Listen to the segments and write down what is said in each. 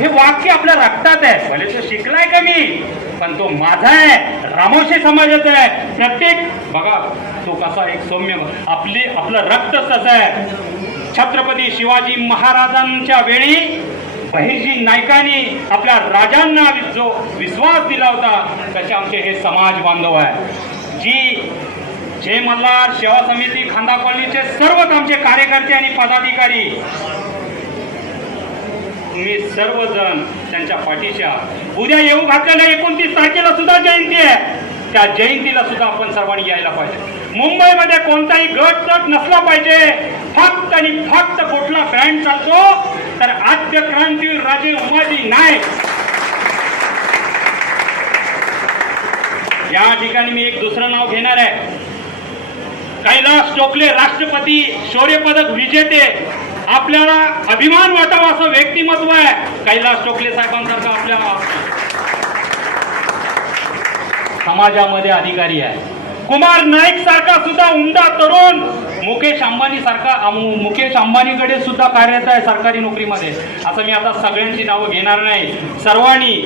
हे वाक्य आपल्या रक्तात आहे. भले तो शिकलाय का मी पण तो माझा आहे. रामोशी समाजाचा आहे. प्रत्येक बघा तो कसा एक सौम्य आपली आपलं रक्त कसं आहे. छत्रपती शिवाजी महाराजांच्या वेळी बहिर्जी नायकांनी आपल्या राजांना जो विश्वास दिला होता तसे आमचे हे समाज बांधव आहे. जी जय मल्हार सेवा समिती खांदा कॉलनीचे सर्वच आमचे कार्यकर्ते आणि पदाधिकारी तुम्ही सर्वजण त्यांच्या पाठीच्या उद्या येऊ घातलेल्या एकोणतीस तारखेला सुद्धा जयंती आहे. त्या जयंतीला सुद्धा आपण सर्वांनी यायला पाहिजे. मुंबईमध्ये कोणताही गट तट नसला पाहिजे. फक्त आणि फक्त कुठला ब्रँड चालतो तर आद्य क्रांती राजे उमाजी नाईक. या ठिकाणी मी एक दुसरं नाव घेणार आहे. कैलास चोपले राष्ट्रपती शौर्य पदक विजेते. आपल्याला अभिमान वाटावा असं व्यक्तिमत्व आहे. कैलास टोकले साहेबांसारखं आपल्या समाजामध्ये अधिकारी आहे. कुमार नाईक सारखा सुद्धा उमदा तरुण. मुकेश अंबानी सारखा मुकेश अंबानीकडे सुद्धा कार्यरत आहे सरकारी नोकरीमध्ये. असं मी आता सगळ्यांची नावं घेणार नाही. सर्वांनी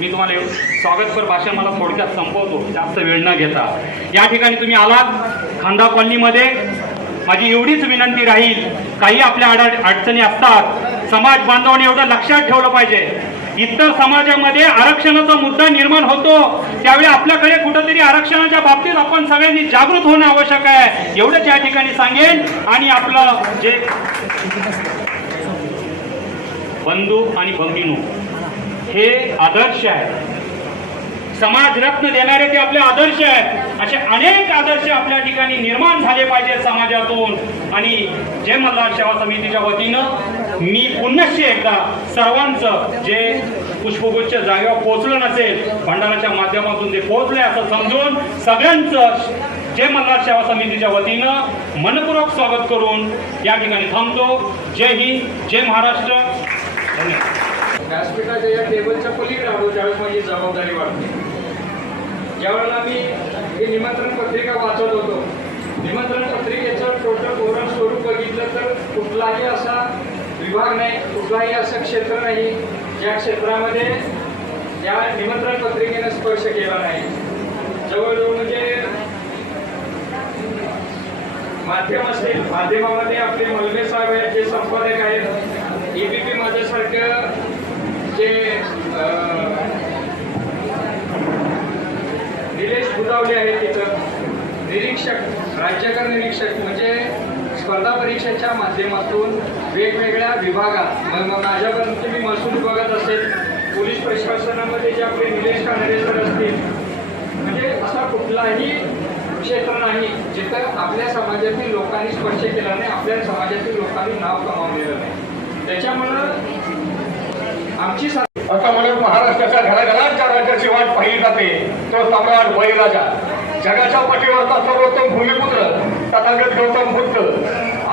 मी तुम्हाला स्वागतपर भाषण मला थोडक्यात संपवतो. जास्त वेळ न घेता. या ठिकाणी तुम्ही आलात खांदा कॉलनीमध्ये. माझी एवढीच विनंती राहील काही आपल्या अड अडचणी असतात समाज बांधवाने एवढं लक्षात ठेवलं पाहिजे. इतर समाजामध्ये आरक्षणाचा मुद्दा निर्माण होतो त्यावेळी आपल्याकडे कुठंतरी आरक्षणाच्या बाबतीत आपण सगळ्यांनी जागृत होणं आवश्यक आहे. एवढंच या ठिकाणी सांगेन आणि आपलं जे बंधू आणि भगिनू हे आदर्श आहे. समाज रत्न देणारे ते आपले आदर्श आहेत. असे अनेक आदर्श आपल्या ठिकाणी निर्माण झाले पाहिजे समाजातून. आणि जय मल्हार सेवा समितीच्या वतीनं मी पुनश्च एकदा सर्वांचं जे पुष्पगुच्छ जागेवर पोहोचलं नसेल भंडाराच्या माध्यमातून ते पोहोचले असं समजून सगळ्यांचं जय मल्हार सेवा समितीच्या वतीनं मनपूर्वक स्वागत करून या ठिकाणी थांबतो. जय हिंद जय महाराष्ट्र. धन्यवाद. व्यासपीठाच्या या टेबलच्या पलीकडे आलो माझी जबाबदारी वाढते ज्यावेळेला मी हे निमंत्रण पत्रिका वाचत होतो निमंत्रण पत्रिकेचं टोटल ओव्हरऑल स्वरूप बघितलं तर कुठलाही असा विभाग नाही कुठलाही असं क्षेत्र नाही ज्या क्षेत्रामध्ये या निमंत्रण पत्रिकेनं स्पर्श केला नाही. जवळजवळ म्हणजे माध्यम असेल माध्यमामध्ये आपले मलबे साहेब आहेत जे संपादक आहेत एबीपी माझ्यासारखं जे अं, आहेत तिथं. निरीक्षक राज्यकर निरीक्षक म्हणजे स्पर्धा परीक्षेच्या माध्यमातून वेगवेगळ्या विभागात मग माझ्यापर्यंत तुम्ही महसूल विभागात असेल पोलीस प्रशासनामध्ये जे आपले निलेश कानडे सर असतील म्हणजे असा कुठलाही क्षेत्र नाही जिथं आपल्या समाजातील लोकांनी स्पर्श केला नाही आपल्या समाजातील लोकांनी नाव कमावलेलं नाही. त्याच्यामुळं आमची आता मला महाराष्ट्राच्या घराघरात राज्याची वाट पाहिली जाते तो सम्राट बळीराजा. जगाच्या पाठीवरचा सर्वोत्तम भूमिपुत्र तथागत गौतम बुद्ध.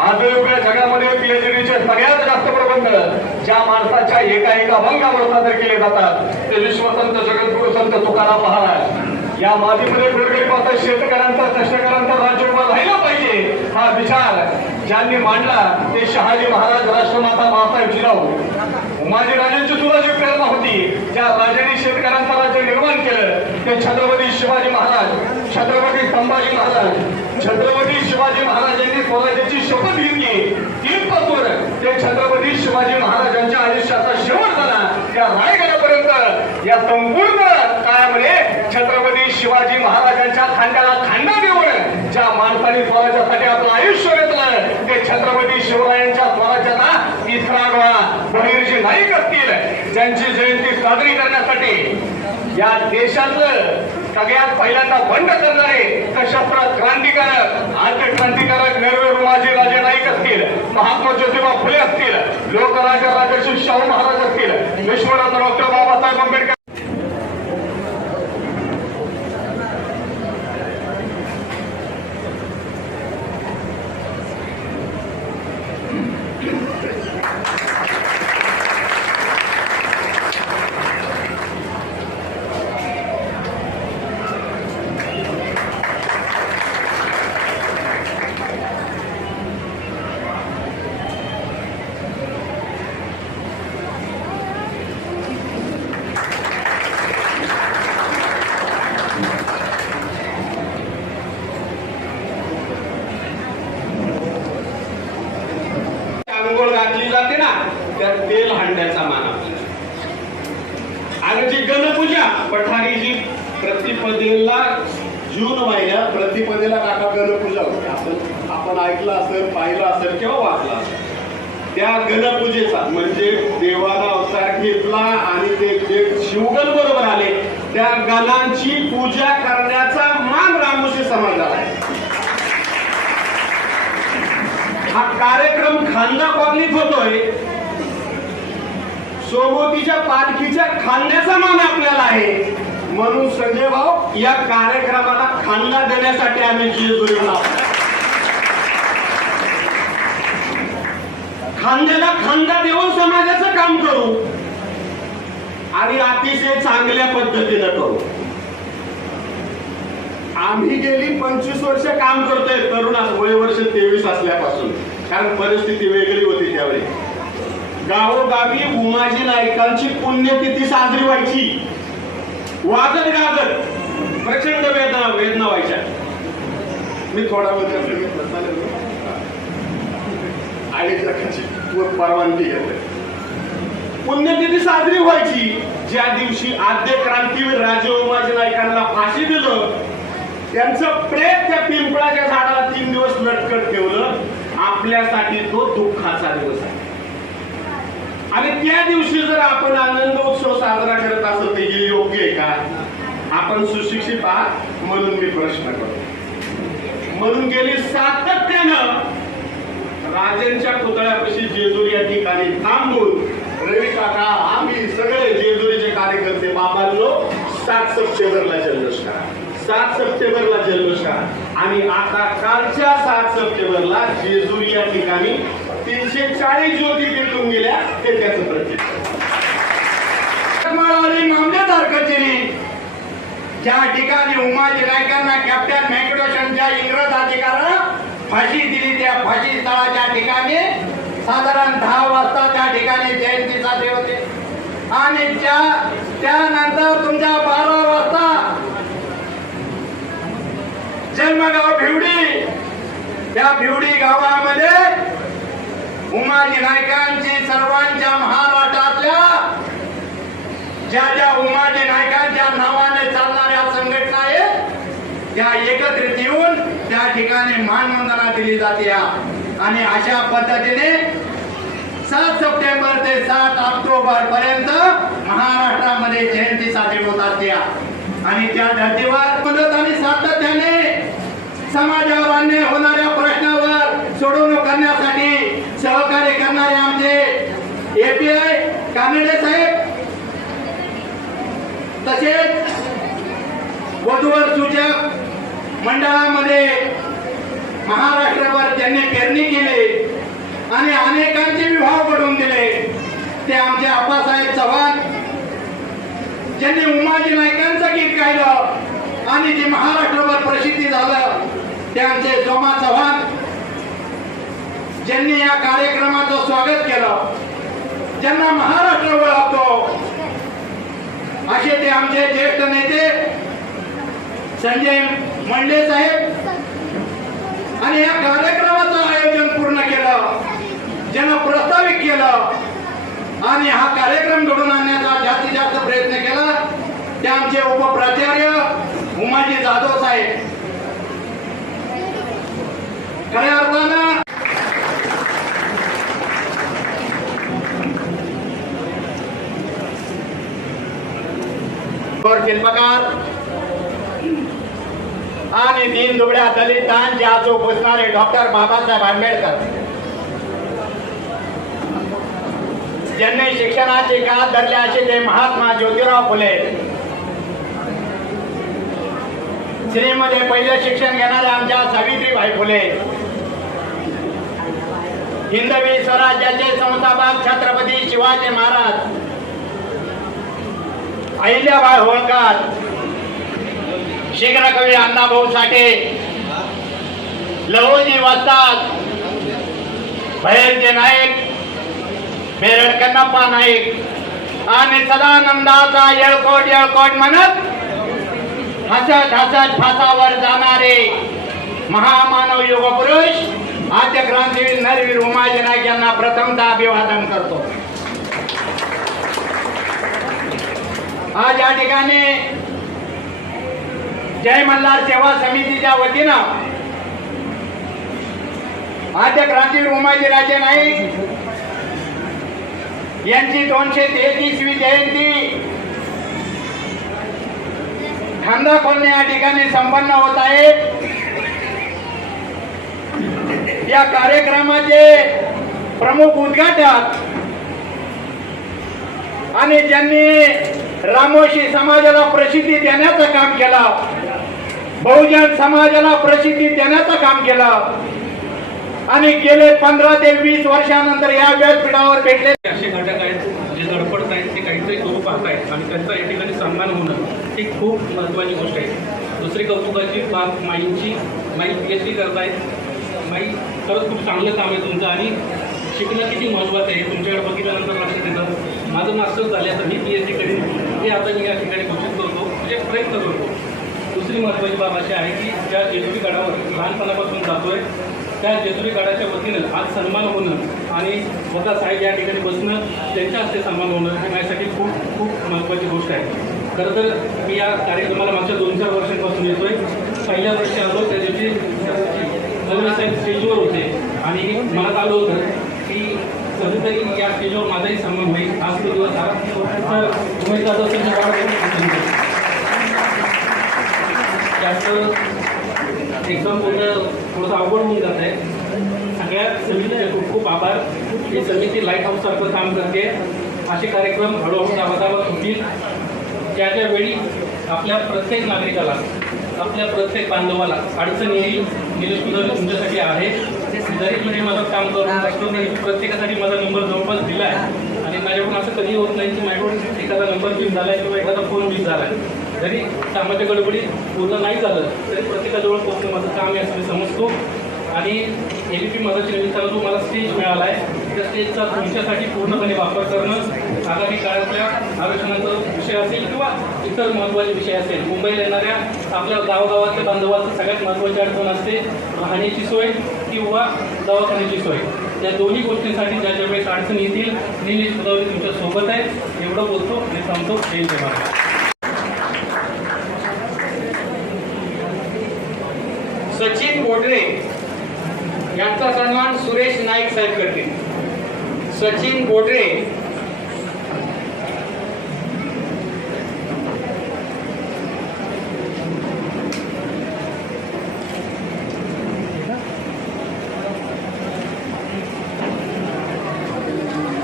आजच्या जगामध्ये पीएचडीचे सगळ्यात जास्त प्रबंध ज्या माणसाच्या एका एका भंगावर सादर केले जातात ते विश्वसंत जगद्गुरु संत तुकाराम महाराज. या मातीमध्ये गोरगरीबाचा शेतकऱ्यांचा कष्टकऱ्यांचा राज्य उभा राहिला पाहिजे हा विचार ज्यांनी मांडला ते शहाजी महाराज राष्ट्रमाता बाळासाहेब जिजाऊ उमाजी राजांची सुद्धा जी प्रेरणा होती ज्या राजांनी शेतकऱ्यांना ते छत्रपती शिवाजी महाराज छत्रपती संभाजी महाराज छत्रपती शिवाजी महाराजांनी स्वराज्याची शपथ घेतली. तिथपासून ते छत्रपती शिवाजी महाराजांच्या आयुष्याचा शेवट झाला. त्या रायगडापर्यंत या संपूर्ण काळामध्ये छत्रपती शिवाजी महाराजांच्या खांद्याला खांदा देऊन ज्या माणसाने स्वराज्यासाठी आपलं आयुष्य घेतलं ते छत्रपती शिवरायांच्या स्वराज्याचा तिसरा डोळा नाईक असतील ज्यांची जयंती साजरी करण्यासाठी या देशाचं सगळ्यात पहिल्यांदा बंड करणारे सशस्त्र क्रांतिकारक आद्य क्रांतिकारक नेहरू रुमाजी राजे नाईक असतील महात्मा ज्योतिबा फुले असतील लोकराजा राजर्षी शाहू महाराज असतील विश्वरत्न डॉक्टर बाबासाहेब आंबेडकर अवतार आणि ते जे शिवगण बरोबर आले त्या गणांची पूजा करण्याचा मान रामोशी समाजाला आहे. हा कार्यक्रम खांदा कॉलनीत होतोय. सोबतीच्या पालखीच्या खांद्याचा मान आपल्याला आहे. म्हणून संजय भाऊ या कार्यक्रमाला खांदा देण्यासाठी आम्ही जेजुरीला खांद्याला खांदा देऊन समाजाचं काम करू. आणि अतिशय चांगल्या पद्धतीनं करू. आम्ही गेली पंचवीस वर्ष काम करतोय तरुणा वय वर्ष तेवीस असल्यापासून. कारण परिस्थिती वेगळी होती त्यावेळी. गावोगावी उमाजी नायकांची पुण्यतिथी साजरी व्हायची? वाजत गाजत. प्रचंड वेदना वेदना व्हायच्या. मी थोडा वेळ आणि जगाची परवानगी घेतली. पुण्यतिथी साजरी व्हायची. ज्या दिवशी आद्य क्रांतीवीर राजे उमाजी नायकांना फाशी दिलं त्यांचं प्रेत त्या पिंपळाच्या झाडाला तीन दिवस लटकत ठेवलं. आपल्यासाठी तो दुःखाचा दिवस आहे. आणि त्या दिवशी जर आपण आनंद उत्सव साजरा करत असत तर हे योग्य आहे का? आपण सुशिक्षित आहात म्हणून मी प्रश्न करतो. म्हणून गेली सातत्यानं राजांच्या पुतळ्यापाशी जेजुरी या ठिकाणी थांबून रवी काका आम्ही सगळे जेजुरीचे कार्यकर्ते बाबांनो सात सप्टेंबरला जल्लोष करा. सात सप्टेंबरला जल्लोष करा. आणि आता कालच्या सात सप्टेंबरला जेजुरी या ठिकाणी तीनशे चाळीस ज्योती पेटून गेल्या ते त्याचं प्रतीक. ज्या ठिकाणी उमाजी नायकांना कॅप्टन मॅक्रोशनच्या इंग्रज अधिकारानं फाशी दिली त्या फाशी स्थळाच्या ठिकाणी साधारण दहा वाजता त्या ठिकाणी जयंती साजरी होते. आणि त्या त्यानंतर तुमच्या बारा वाजता जन्मगाव भिवडी त्या भिवडी गावामध्ये उमाजी नायकांची सर्वांच्या महाराष्ट्रातल्या ज्या ज्या उमाजी नायकांच्या नावाने चालणाऱ्या संघटना आहेत त्या एकत्रित येऊन त्या ठिकाणी मानवंदना दिली जाते. आणि अशा पद्धतीने सात सप्टेंबर ते सात ऑक्टोबर पर्यंत महाराष्ट्रामध्ये जयंती साजरी होत त्या आणि त्या धर्तीवर मदत आणि सातत्याने समाजावर अन्याय होणाऱ्या प्रश्नावर सोडवणूक करण्यासाठी सहकार्य करणारे आमचे एपीआय कानडे साहेब तसेच वधूवर सूचक मंडळामध्ये महाराष्ट्रभर त्यांनी पेरणी केली आणि अनेकांचे विवाह घडवून दिले. ते आमचे आप्पासाहेब चव्हाण ज्यांनी उमाजी नायकांचं गीत गायलं आणि जे महाराष्ट्रभर प्रसिद्धी झालं ते आमचे जोमा चव्हाण ज्यांनी या कार्यक्रमाचं स्वागत केलं ज्यांना महाराष्ट्र ओळखतो. असे ते आमचे ज्येष्ठ नेते संजय मंडे साहेब आणि या कार्यक्रमाचं आयोजन पूर्ण केलं. ज्यानं प्रस्तावित केलं. आणि हा कार्यक्रम घडून आणण्याचा जास्तीत जास्त प्रयत्न केला. ते आमचे उपप्राचार्य उमाजी जाधव साहेब. खऱ्या अर्थानं शिल्पकार आणि दीन दुबळ्या दलितांचे आज बसणारे डॉक्टर बाबासाहेब आंबेडकर. ज्यांनी शिक्षणाचे काळ धरले असे ते महात्मा ज्योतिराव फुले. श्रीमध्ये पहिले शिक्षण घेणाऱ्या आमच्या सावित्रीबाई फुले. हिंदवी स्वराज्याचे संस्थापक छत्रपती शिवाजी महाराज. अहिल्याबाई होळकर. शीघ्रकवी अण्णाभाऊ साठे. लहोजी वाचतात भैरजे नाईक बेरड कन्नप्पा नाईक. आणि सदानंदाचा येळकोट येळकोट म्हणत हसत हसत फासावर जाणारे महामानव युग पुरुष आद्य क्रांतीवीर नरवीर उमाजी नाईक यांना प्रथमतः अभिवादन करतो. आज या ठिकाणी जय मल्हार सेवा समितीच्या वतीनं. आद्य क्रांती उमाजी राजे नाईक यांची दोनशे तेहतीसवी जयंती. खांदा खोलणे या ठिकाणी संपन्न होत आहे. या कार्यक्रमाचे प्रमुख उद्घाटक आणि ज्यांनी रामोशी समाजाला प्रसिद्धी देण्याचं काम केलं बहुजन समाजाला प्रसिद्धी देण्याचं काम केलं. आणि गेले पंधरा ते वीस वर्षानंतर या व्यासपीठावर भेटले. असे घटक आहेत जे धडपडत आहेत ते काहीतरी करू पाहत आहेत आणि त्यांचा या ठिकाणी सन्मान होणं ही खूप महत्त्वाची गोष्ट आहे. दुसरी कौतुकाची बाब माईंची माई पी एच डी करतायत. माई खरंच खूप चांगलं काम आहे तुमचं आणि शिकणं किती महत्त्वाचं आहे तुमच्याकडे बघितल्यानंतर लक्षात येतं. माझं मास्टर्स झालं आता मी पी एच डी करीन हे आता मी या ठिकाणी घोषित करतो म्हणजे प्रयत्न करतो. दुसरी महत्त्वाची बाब अशी आहे की ज्या जेजुरी गडावर लहानपणापासून जातोय त्या जेजुरी गडाच्या वतीनं आज सन्मान होणं आणि स्वतः साहेब या ठिकाणी बसणं त्यांच्या हस्ते सन्मान होणं हे माझ्यासाठी खूप खूप महत्त्वाची गोष्ट आहे. खरं तर मी या कार्यक्रमाला मागच्या दोन चार वर्षांपासून येतोय. पहिल्या वर्षी आलो त्या दिवशी नवीन साहेब स्टेजवर होते आणि मनात आलं होतं की कधीतरी या स्टेजवर माझाही सन्मान होईल. आज तो दिवस आला तर उमेश एकदम पूर्ण थोडंसं अवघड होऊन जात आहे. सगळ्या समितीचे खूप खूप आभार. ही समिती लाइट हाऊससारखं काम करते. असे कार्यक्रम हळूहळू गावागावात होतील. त्या ज्या वेळी आपल्या प्रत्येक नागरिकाला आपल्या प्रत्येक बांधवाला अडचण येईल निलेश कुदर तुमच्यासाठी आहे. जरी तुम्ही माझं काम करून प्रत्येकासाठी माझा नंबर जवळपास दिला आहे आणि माझ्याकडून असं कधी होत नाही की माझ्याकडून एखादा नंबर मिस झाला आहे किंवा एखादा फोन मिस झाला आहे जरी कामाच्या गडबडीत पूर्ण नाही झालं तरी प्रत्येकाजवळ पोहोचणं माझं काम आहे असं मी समजतो. आणि ए बी पी माझा निमित्तानं जो मला स्टेज मिळाला आहे त्या स्टेजचा तुमच्यासाठी पूर्णपणे वापर करणं आगामी काळातल्या आरक्षणाचा विषय असेल किंवा इतर महत्त्वाचे विषय असेल. मुंबईला येणाऱ्या आपल्या गावागावातल्या बांधवाचं सगळ्यात महत्त्वाची अडचण असते राहण्याची सोय किंवा दवाखान्याची सोय. त्या दोन्ही गोष्टींसाठी ज्या ज्या वेळेस अडचण येतील निलेश सुद्धा तुमच्यासोबत आहे. एवढं बोलतो आणि सांगतो हे जय महाराज सचिन बोडरे यांचा सन्मान सुरेश नाईक साहेब करतील. सचिन बोडरे.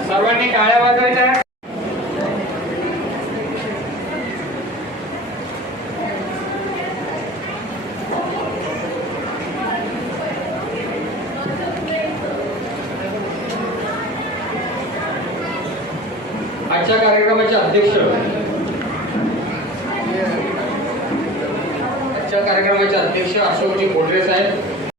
सर्वांनी टाळ्या वाजवायच्या. कार्यक्रमाचे